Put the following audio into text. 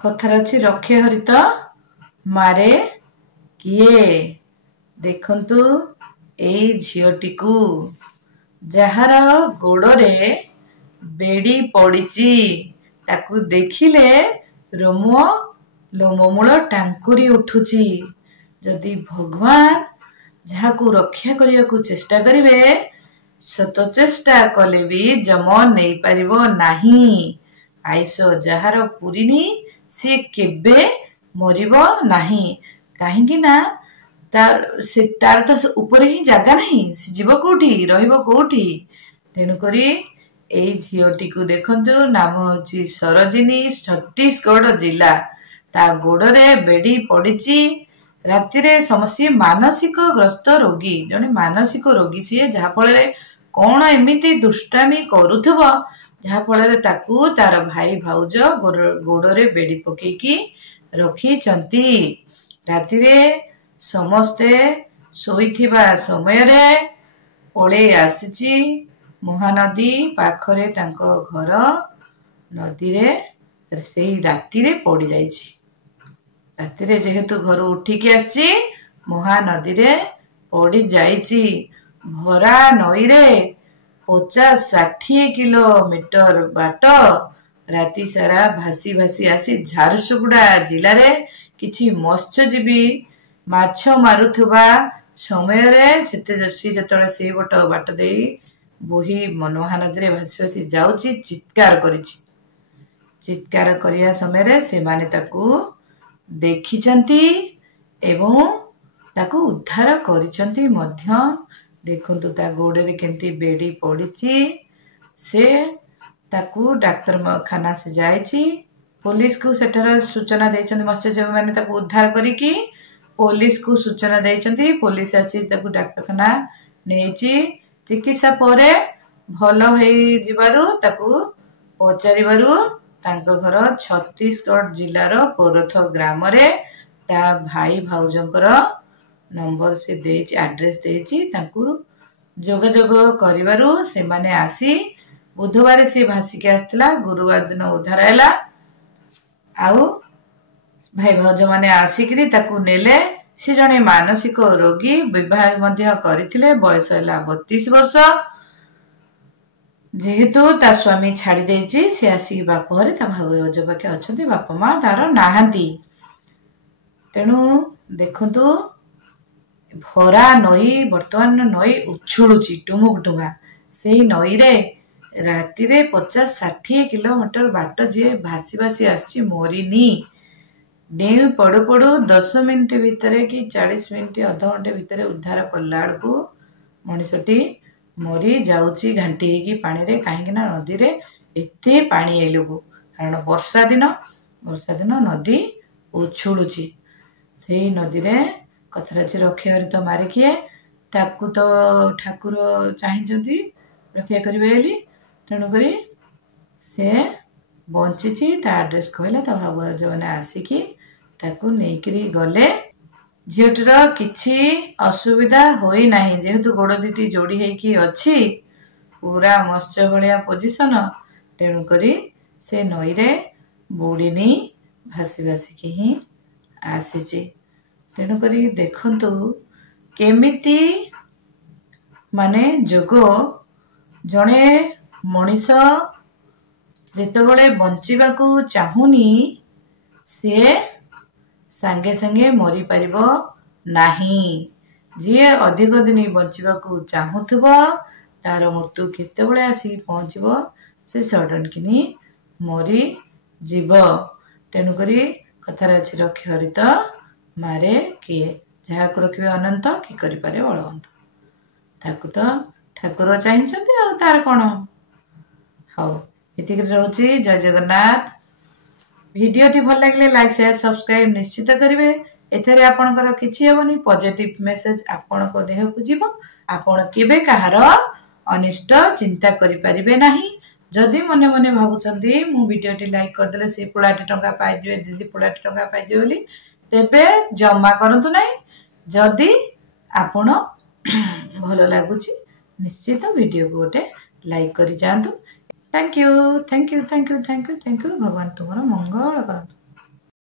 कथार अछि रखे हरित मारे किए। देखंतु एई झियोटिकु जहार गोड़रे बेड़ी पड़िची ताकू देखिले लोममूल टांकुरी उठुची। जदि भगवान जहाकू रक्षा करियाकू चेष्टा करिवे सत चेष्टा कले भी जम नहीं पारिबो नाही। आइस जहार पुरीनी से केबे मरिबो नाही काहेकि ना तार तो ऊपर ही जागा नहीं से जीव कोठी रहिबो कोठी। तेणु करी एई झियोटिकू देखंतु नाम होची सरोजिनी छत्तीसगढ़ जिला ता गोड़रे बेड़ी पड़िची। रातिरे समस्या मानसिक ग्रस्त रोगी जने मानसिक रोगी सी जहा फल कौन एमिति दुष्टामी करुथबो जहा फल ताकू तार भाई भाउज गोड़रे बेड़ी पकेकी रखिचंती। रातिरे समस्ते शोइथिबा समय रे पळे आसीची महानदी पाखरे तांको घर नदी रे सेई रातिरे पड़ी जाइछि। रातिरे जेहेतु घर उठिकी आसी महानदी रे पड़ी जाइछि। भरा नई रे 50-60 किलोमीटर बाट राति सारा भासी भासी आसी झारसुगुड़ा जिले रे किछि मत्स्यजीवी माछ मारुथुबा समय रे जेतले से बाट देई बोही महानदी रे भासी भासी जाउची चित्कार करिछि। चित्कार करिया समय रे से माने ताकू देखिचंती एवं ताकू उद्धार करिचंती मध्य। देखंतु ता गोड़े केंती बेड़ी पड़िची से ताकू डाक्तरखाना से जाइची। पुलिस को सेठार सूचना देइचंती मत्स्यजीवी माने ताकू उद्धार करिकी पुलिस को सूचना देइचंती। पुलिस आछि ताकू डाक्तरखाना नेइची। चिकित्सा परे भलो हेई जिबारु ताकू पचारिबारु तांको घर छत्तीसगढ़ जिलार पोरथ ग्राम रे ता भाई भाउजंकर नंबर से देइची एड्रेस देइची तांकू जोगाजोग करिबारु से माने आसी बुधवार से भासी के आस्थिला गुरुवार दिन उद्धार हैला। आउ भाई भाउज माने आसिकरी ताकू नेले। से जने मानसिक रोगी विवाह मध्य करिथिले बयस हैला 32 वर्ष। जेहेतु ता स्वामी छाड़ी देइची से आसी बाप घरे ता भाउज पाखे अछंती बापा मां तार नाहांती। तेणु देखंतु भरा नई वर्तमान नई उछुलुची टुमुक टुमा सेई नई रे राति रे 50-60 किलोमीटर बाट जे भासी भासी आसी मरिनी डेउ पड़ू पड़ू 10 मिनिट भितरे कि 40 मिनिट अध घंटे भितरे उद्धार कला बेलू मनीषटी मरी जाउची घांटी हेकी पानी रे। काहेकि ना नदी रे एते पानी एलुगु कारण वर्षा दिन नदी उछुलुची। सेई नदी रे कथराची रखे हरित मारे किए ताकू तो ठाकुर चाहिंचंती रक्षा करिवे एली। तेणु करी से बंचिची ता एड्रेस कहला ता भाउज माने आसिकी ताकू नेइकरी गले। झियोटर किछि असुविधा होई नाही जेहेतु गोड़ दीटी जोड़ी हेकी अछि पूरा मत्स्य भलिया पोजिशन। तेणु करी से नई रे बुड़ीनी भासी भासी की ही आसीची। तेणु करी देखंतु केमिति माने जोगो जणे मनीष जेतेबेले बंचिबाकू चाहुनी से सांगे सांगे मरी पारिबो नाही। जे अधिक दिन बंचिबाकू चाहुथबो तार मृत्यु केतेबेले आसी पहुंचबो से सडन किनी मरी जीव। तेणु करी कथार अछि रखे हरित मारे किए जहाकू रखिबे अनंत कि करि पारे बलवंत। ताकू तो ठाकुर चाहिंचंती आ तार कोन हौ एतिक रहउची। जय जगन्नाथ। भिडियोटी भल लागले लाइक शेयर सब्सक्राइब निश्चित करिवे। एथरे आपनकर किछि हेबनी पॉजिटिव मेसेज आपनको देह को जीवो। आपण केबे कहार अनिष्ट चिंता करि परिबे नाही। जदि मने मने भाबुचंती मु वीडियोटी लाइक कर देले से पुलाटी टंका पाइ जिवे दीदी पुलाटी टंका पाइ जिवे बोली तेबे जमा करंतु नाही। जदि आपण भलो लागुची निश्चित वीडियो को गोटे लाइक करि जांतु। Thank you thank you thank you thank you thank you. भगवान तुमरो मंगल करंतु।